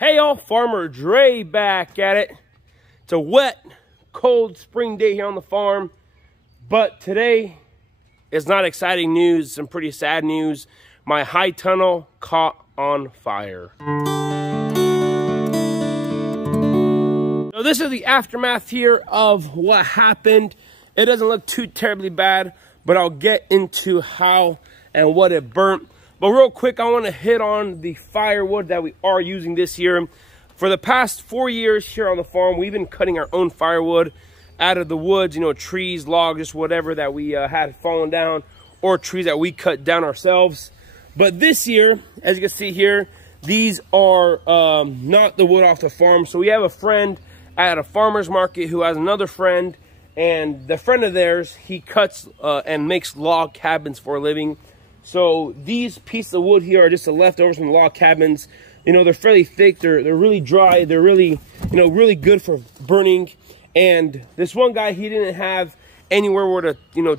Hey y'all, Farmer Dre back at it. It's a wet, cold spring day here on the farm, but today is not exciting news, some pretty sad news. My high tunnel caught on fire. So this is the aftermath here of what happened. It doesn't look too terribly bad, but I'll get into how and what it burnt. But real quick, I want to hit on the firewood that we are using this year. For the past 4 years here on the farm, we've been cutting our own firewood out of the woods, you know, trees, logs, just whatever that we had fallen down, or trees that we cut down ourselves. But this year, as you can see here, these are not the wood off the farm. So we have a friend at a farmer's market who has another friend, and the friend of theirs, he cuts and makes log cabins for a living. So these pieces of wood here are just the leftovers from the log cabins. You know, they're fairly thick, they're really dry, they're really, you know, really good for burning. And this one guy, he didn't have anywhere where to, you know,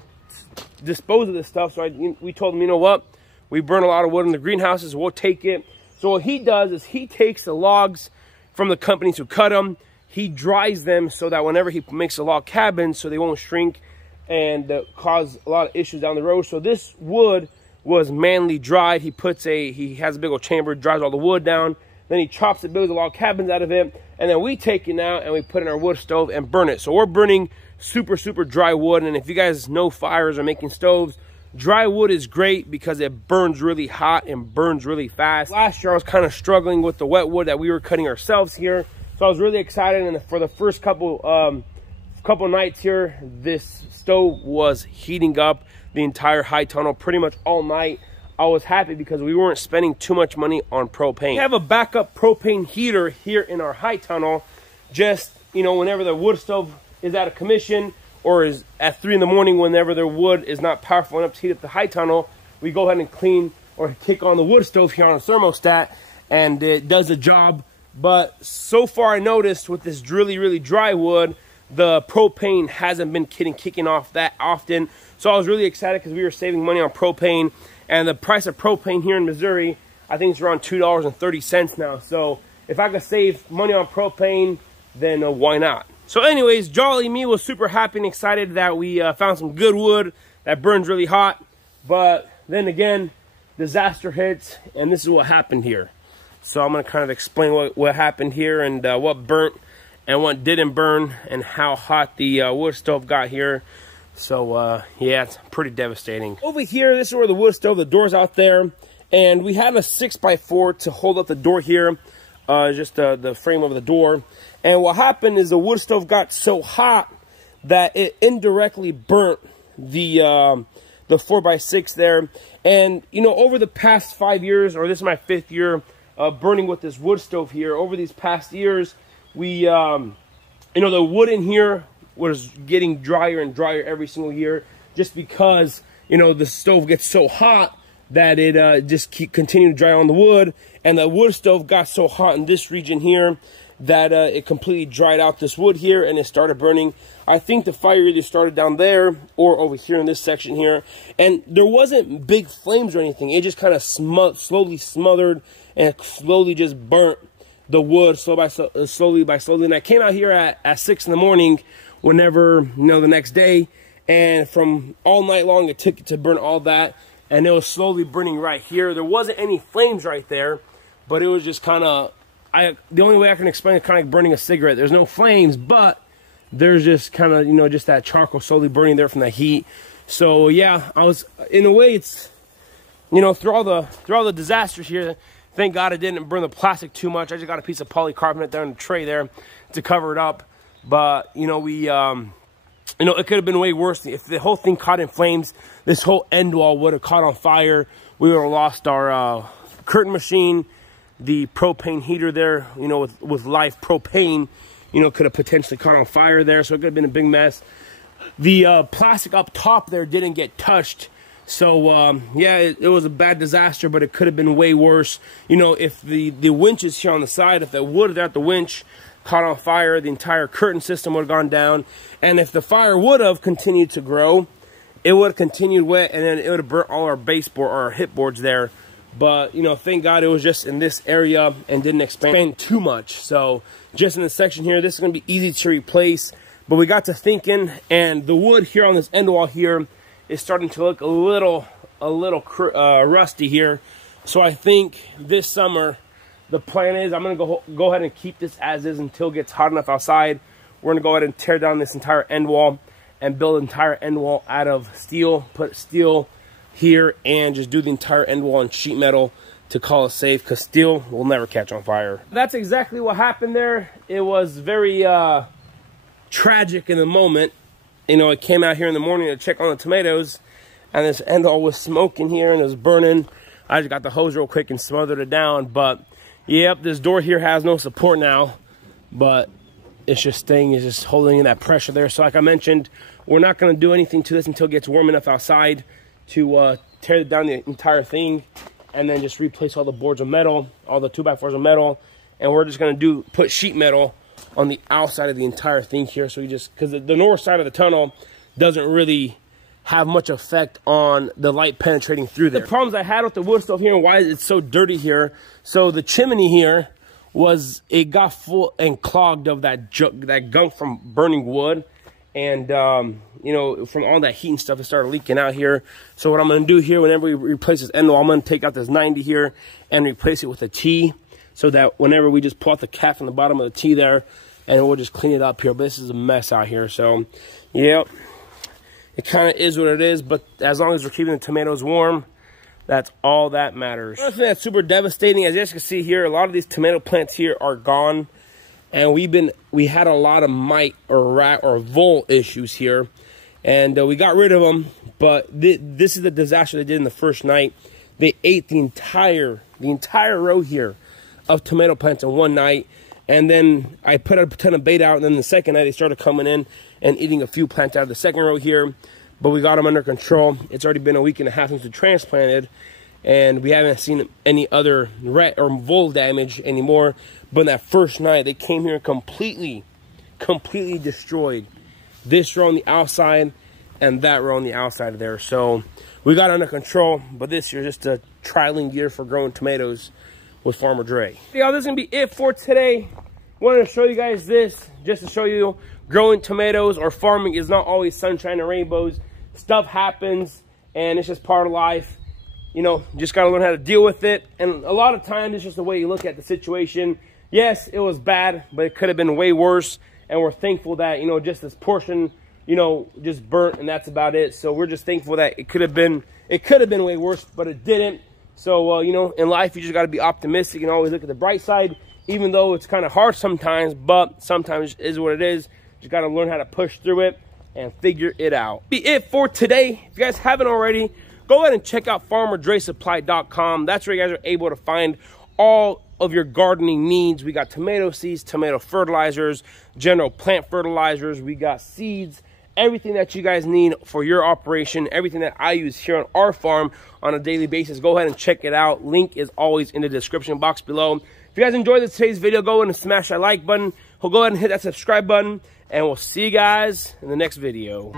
dispose of this stuff. So we told him, you know what, we burn a lot of wood in the greenhouses, we'll take it. So what he does is he takes the logs from the companies who cut them, he dries them so that whenever he makes a log cabin, so they won't shrink and cause a lot of issues down the road. So this wood was manually dried. He has a big old chamber, dries all the wood down, then he chops it, builds a log cabins out of it, and then we take it now and we put it in our wood stove and burn it. So we're burning super dry wood. And if you guys know fires or making stoves, dry wood is great because it burns really hot and burns really fast. Last year I was kind of struggling with the wet wood that we were cutting ourselves here, so I was really excited. And for the first couple nights here, this stove was heating up the entire high tunnel pretty much all night. I was happy because we weren't spending too much money on propane. We have a backup propane heater here in our high tunnel, just, you know, whenever the wood stove is out of commission or is at 3 in the morning, whenever the wood is not powerful enough to heat up the high tunnel, we go ahead and clean or kick on the wood stove here on a thermostat, and it does the job. But so far I noticed with this really dry wood, the propane hasn't been kicking off that often. So I was really excited because we were saving money on propane, and the price of propane here in Missouri, I think it's around $2.30 now. So if I could save money on propane, then why not? So anyways, jolly me was super happy and excited that we found some good wood that burns really hot. But then again, disaster hits, and this is what happened here. So I'm going to kind of explain what happened here and what burnt and what didn't burn and how hot the wood stove got here. So yeah, it's pretty devastating. Over here, this is where the wood stove, the door's out there, and we had a 6x4 to hold up the door here, just the frame of the door. And what happened is the wood stove got so hot that it indirectly burnt the 4x6 there. And you know, over the past 5 years, or this is my 5th year burning with this wood stove here, over these past years, we you know, the wood in here was getting drier and drier every single year, just because, you know, the stove gets so hot that it just continued to dry on the wood. And the wood stove got so hot in this region here that it completely dried out this wood here and it started burning. I think the fire either started down there or over here in this section here, and there wasn't big flames or anything. It just kind of slowly smothered and slowly just burnt the wood slowly by slowly. And I came out here at 6 in the morning, whenever, you know, the next day, and from all night long it took it to burn all that, and it was slowly burning right here. There wasn't any flames right there, but it was just kind of, the only way I can explain it, kind of like burning a cigarette. There's no flames, but there's just kind of, you know, just that charcoal slowly burning there from the heat. So yeah, I was, in a way, it's, you know, through all the disasters here, thank God I didn't burn the plastic too much. I just got a piece of polycarbonate there in the tray there to cover it up. But, you know, we, you know, it could have been way worse. If the whole thing caught in flames, this whole end wall would have caught on fire. We would have lost our curtain machine, the propane heater there, you know, with live propane, you know, could have potentially caught on fire there. So it could have been a big mess. The plastic up top there didn't get touched. So, yeah, it was a bad disaster, but it could have been way worse. You know, if the winches here on the side, if the wood at the winch caught on fire, the entire curtain system would have gone down. And if the fire would have continued to grow, it would have continued wet, and then it would have burnt all our baseboard or our hip boards there But, you know, thank God it was just in this area and didn't expand too much. So just in this section here, this is going to be easy to replace. But we got to thinking, and the wood here on this end wall here is starting to look a little rusty here. So I think this summer, the plan is I'm going to go ahead and keep this as is until it gets hot enough outside. We're going to go ahead and tear down this entire end wall and build an entire end wall out of steel, put steel here, and just do the entire end wall in sheet metal to call it safe, because steel will never catch on fire. That's exactly what happened there. It was very tragic in the moment. You know, I came out here in the morning to check on the tomatoes, and this end wall was smoking here and it was burning. I just got the hose real quick and smothered it down. But yep, this door here has no support now, but it's just staying, it's just holding in that pressure there. So like I mentioned, we're not going to do anything to this until it gets warm enough outside to tear down the entire thing, and then just replace all the boards of metal, all the 2x4s of metal, and we're just going to put sheet metal on the outside of the entire thing here. So we just, because the north side of the tunnel doesn't really have much effect on the light penetrating through there. The problems I had with the wood stove here and why it's so dirty here, so the chimney here it got full and clogged of that gunk from burning wood, and you know, from all that heat and stuff, it started leaking out here. So what I'm going to do here, whenever we replace this end wall, I'm going to take out this 90 here and replace it with a T, so that whenever we just pull out the cap from the bottom of the T there, and we'll just clean it up here. But this is a mess out here. So yep, it kind of is what it is, but as long as we're keeping the tomatoes warm, that's all that matters. Another thing that's super devastating, as you guys can see here, a lot of these tomato plants here are gone, and we had a lot of mite or rat or vole issues here, and we got rid of them. But this is the disaster they did in the first night. They ate the entire row here of tomato plants in one night, and then I put a ton of bait out, and then the second night they started coming in and eating a few plants out of the second row here. But we got them under control. It's already been a week and a half since we transplanted, and we haven't seen any other rat or vole damage anymore. But in that first night, they came here and completely destroyed this row on the outside and that row on the outside of there. So we got under control, but this year just a trialing year for growing tomatoes with Farmer Dre. Y'all, this is gonna be it for today. Wanted to show you guys this just to show you growing tomatoes or farming is not always sunshine and rainbows. Stuff happens, and it's just part of life. You know, just got to learn how to deal with it. And a lot of times, it's just the way you look at the situation. Yes, it was bad, but it could have been way worse. And we're thankful that, you know, just this portion, you know, just burnt, and that's about it. So we're just thankful that it could have been way worse, but it didn't. So, you know, in life, you just got to be optimistic and always look at the bright side, even though it's kind of hard sometimes, but sometimes it is what it is. Just got to learn how to push through it and figure it out. Be it for today. If you guys haven't already, go ahead and check out farmerdresupply.com. That's where you guys are able to find all of your gardening needs. We got tomato seeds, tomato fertilizers, general plant fertilizers. We got seeds, everything that you guys need for your operation, everything that I use here on our farm on a daily basis. Go ahead and check it out. Link is always in the description box below. If you guys enjoyed today's video, go ahead and smash that like button. Go ahead and hit that subscribe button, and we'll see you guys in the next video.